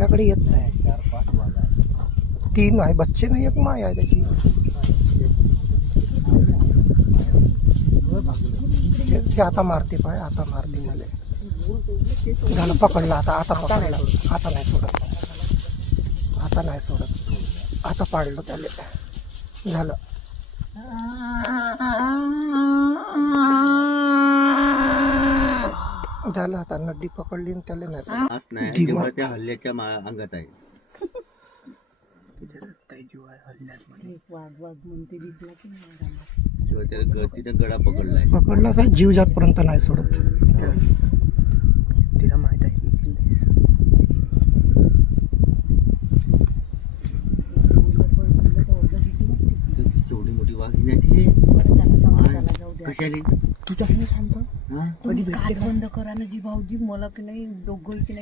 आपल्याकडे येत नाही. 3 आहे बच्चे नाही, एक माय आहे त्याची. ते आता मारते पाय, आता मारते मला. झालं पकडलं आता. आता पकडलं, आता नाही सोडत, आता नाही सोडत. आता पाडलं त्याला. झालं. झालं आता नड्डी पकडली आणि त्याला नाही त्या हल्ल्याच्या अंगात आहे. तिने गडा पकडलाय. पकडला साहेब, जीव जातपर्यंत नाही सोडत. तिला माहित आहे. केवढी मोठी वाघिणी आहे ती. कशाली तुझ्या शांत बंद करा ना जी भाऊजी, मला की नाही दोघं की नाही